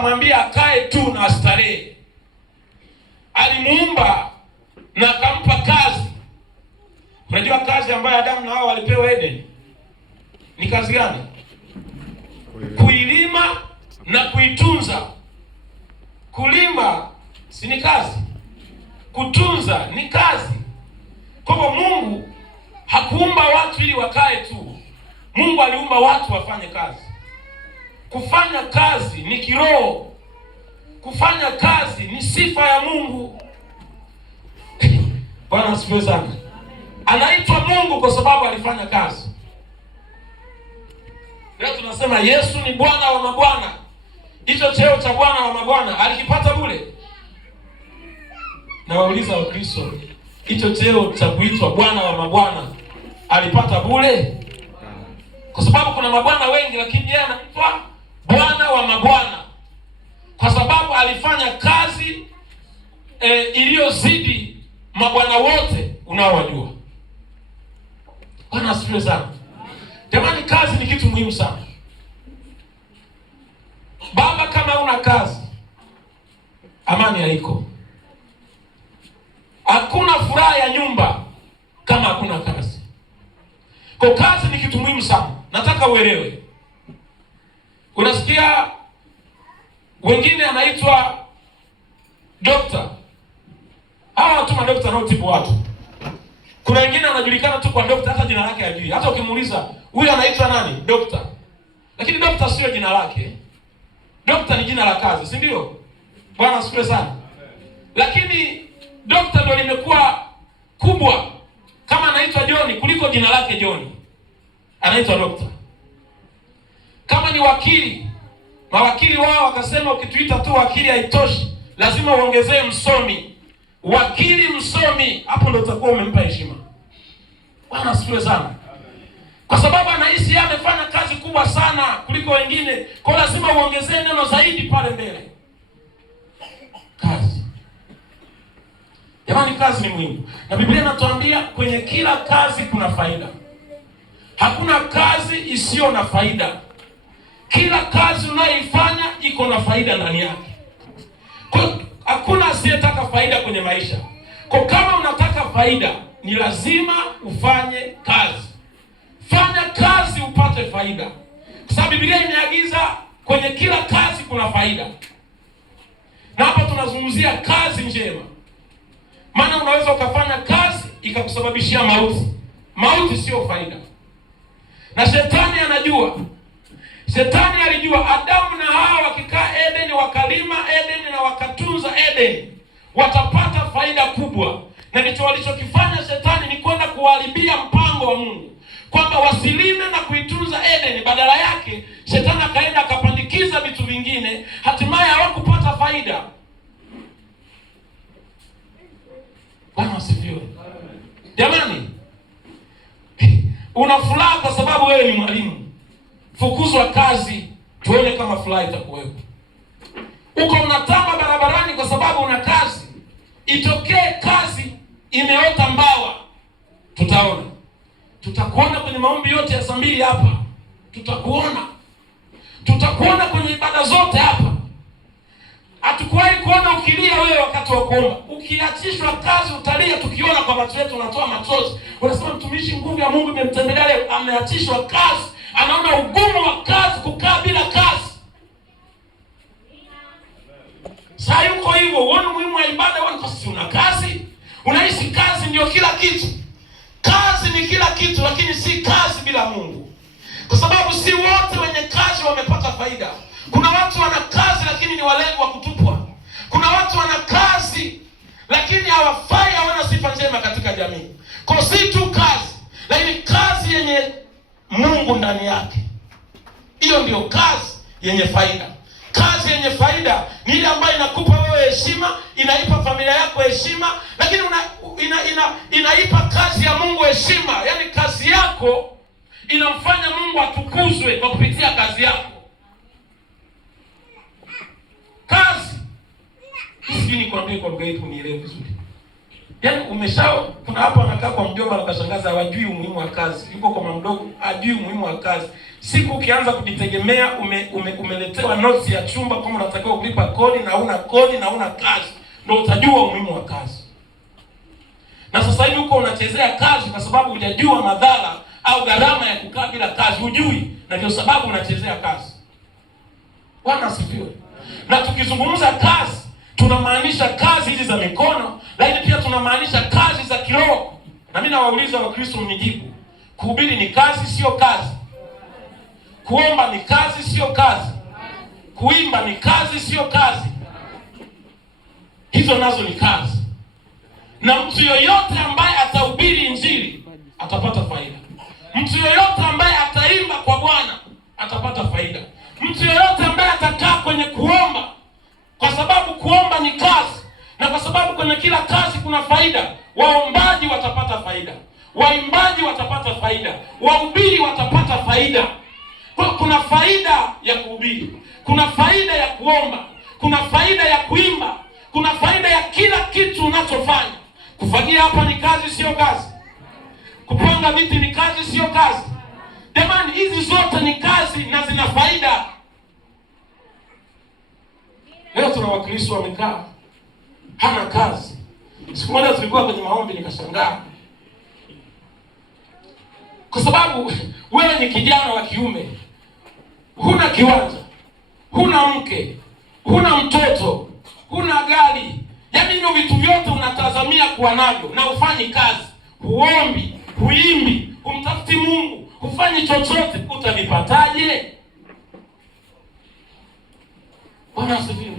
akamwambia akae tu na astarehe. Alimuumba na akampa kazi. Unajua kazi ambayo Adamu na Hawa walipewa Eden ni kazi gani? Kuilima na kuitunza. Kulima si ni kazi? Kutunza ni kazi. Kwa hivyo Mungu hakuumba watu ili wakae tu. Mungu aliumba watu wafanye kazi. Kufanya kazi ni kiroho. Kufanya kazi ni sifa ya Mungu. Bwana asifiwe sana. Anaitwa Mungu kwa sababu alifanya kazi. Leo tunasema Yesu ni Bwana wa mabwana. Hicho cheo cha Bwana wa mabwana alikipata bure? Na wauliza Wakristo, hicho cheo cha kuitwa Bwana wa mabwana alipata bure? Kwa sababu kuna mabwana wengi, lakini yeye anaitwa Bwana wa mabwana kwa sababu alifanya kazi iliyozidi mabwana wote unaowajua. Bwana asifiwe sana. Jamani, kazi ni kitu muhimu sana. Baba, kama una kazi, amani haiko. Hakuna furaha ya nyumba kama hakuna kazi. Kwa kazi ni kitu muhimu sana. Nataka uelewe. Unasikia wengine anaitwa dokta. Hawa watu madokta wanaotibu watu. Kuna wengine anajulikana tu kwa dokta, hata jina lake hajui. Hata ukimuuliza huyu anaitwa nani? Dokta. Lakini dokta sio jina lake. Dokta ni jina la kazi, si ndio? Bwana asifiwe sana. Lakini dokta ndio limekuwa kubwa. Kama anaitwa John kuliko jina lake John, anaitwa dokta. Kama ni wakili, mawakili wao wakasema ukituita tu wakili haitoshi, lazima uongezee msomi. Wakili msomi, hapo ndio utakuwa umempa heshima. Bwana asifiwe sana. Kwa sababu anahisi yeye amefanya kazi kubwa sana kuliko wengine, kwa lazima uongezee neno zaidi pale mbele. Kazi. Jamani, kazi ni muhimu. Na Biblia inatuambia kwenye kila kazi kuna faida. Hakuna kazi isiyo na faida. Kila kazi unayoifanya iko na faida ndani yake. Kwa hakuna asiyetaka faida kwenye maisha. Kwa kama unataka faida, ni lazima ufanye kazi. Fanya kazi upate faida. Kwa sababu Biblia imeagiza kwenye kila kazi kuna faida. Na hapa tunazungumzia kazi njema. Maana unaweza ukafanya kazi ikakusababishia mauti. Mauti sio faida. Na shetani anajua. Shetani alijua Adamu na Hawa wakikaa Eden, wakalima Eden na wakatunza Eden, watapata faida kubwa. Na ndicho walichokifanya shetani, ni kwenda kuharibia mpango wa Mungu, kwamba wasilime na kuitunza Eden. Badala yake shetani akaenda akapandikiza vitu vingine, hatimaye hawakupata faida. Bwana asifiwe. Jamani, una furaha kwa sababu wewe ni mwalimu. Fukuzwa kazi, tuone kama furaha itakuwepo. Uko unatamba barabarani kwa sababu una kazi. Itokee kazi imeota mbawa, tutaona. Tutakuona kwenye maombi yote ya saa 2 hapa. Tutakuona. Tutakuona kwenye ibada zote hapa. Hatukuwahi kuona ukilia wewe wakati wa kuomba. Ukiachishwa kazi utalia, tukiona kwa macho yetu unatoa machozi. Unasema mtumishi, nguvu ya Mungu imemtembelea leo, ameachishwa kazi. Anaona ugumu wa kazi, kukaa bila kazi. Sasa yuko hivyo, uone muhimu wa ibada, uone kwa sababu una kazi. Unaishi kazi ndio kila kitu. Kazi ni kila kitu, lakini si kazi bila Mungu. Kwa sababu si wote wenye kazi wamepata faida. Kuna watu wana kazi lakini ni walevi wa kutupwa. Kuna watu wana kazi lakini hawafai, hawana sifa njema katika jamii. Kwa si tu kazi, lakini kazi yenye Mungu ndani yake. Hiyo ndio kazi yenye faida. Kazi yenye faida ni ile ambayo inakupa wewe heshima, inaipa familia yako heshima, lakini inaipa kazi ya Mungu heshima. Yaani kazi yako inamfanya Mungu atukuzwe kwa kupitia kazi yako. Kazi. Sisi ni kwa lugha yetu nielewe vizuri. Yaani kuna hapa anakaa kwa mjomba na kashangaza, hawajui umuhimu wa kazi. Yuko kwa mdogo, hajui umuhimu wa kazi. Siku ukianza kujitegemea, umeletewa notes ya chumba kama unatakiwa kulipa kodi na una kodi na una kazi, ndio utajua umuhimu wa kazi. Na sasa hivi uko unachezea kazi kwa sababu hujajua madhara au gharama ya kukaa bila kazi, hujui, na ndio sababu unachezea kazi. Bwana asifiwe. Na tukizungumza kazi, tunamaanisha kazi hizi za mikono, lakini pia tunamaanisha kazi za kiroho. Na mimi nawauliza Wakristo mnijibu. Kuhubiri ni kazi, sio kazi? Kuomba ni kazi, sio kazi? Kuimba ni kazi, sio kazi? Hizo nazo ni kazi. Na mtu yoyote ambaye atahubiri injili atapata faida. Mtu yoyote ambaye ataimba kwa Bwana atapata faida. Mtu yoyote ambaye atakaa kwenye kuomba, kwa sababu kuomba ni kazi, na kwa sababu kwenye kila kazi kuna faida. Waombaji watapata faida, waimbaji watapata faida, wahubiri watapata faida. Kwa kuna faida ya kuhubiri, kuna faida ya kuomba, kuna faida ya kuimba, kuna faida ya kila kitu unachofanya. Kufagia hapa ni kazi, sio kazi? Kupanga viti ni kazi, sio kazi? Jamani, hizi zote ni kazi na zina faida. Leo tuna Wakristo wamekaa hana kazi. Siku moja tulikuwa kwenye maombi nikashangaa. Kwa sababu wewe ni kijana wa kiume, huna kiwanja, huna mke, huna mtoto, huna gari. Yaani hivyo vitu vyote unatazamia kuwa navyo na ufanyi kazi, huombi, huimbi, humtafuti Mungu, hufanyi chochote, utavipataje? Bwana asifiwe.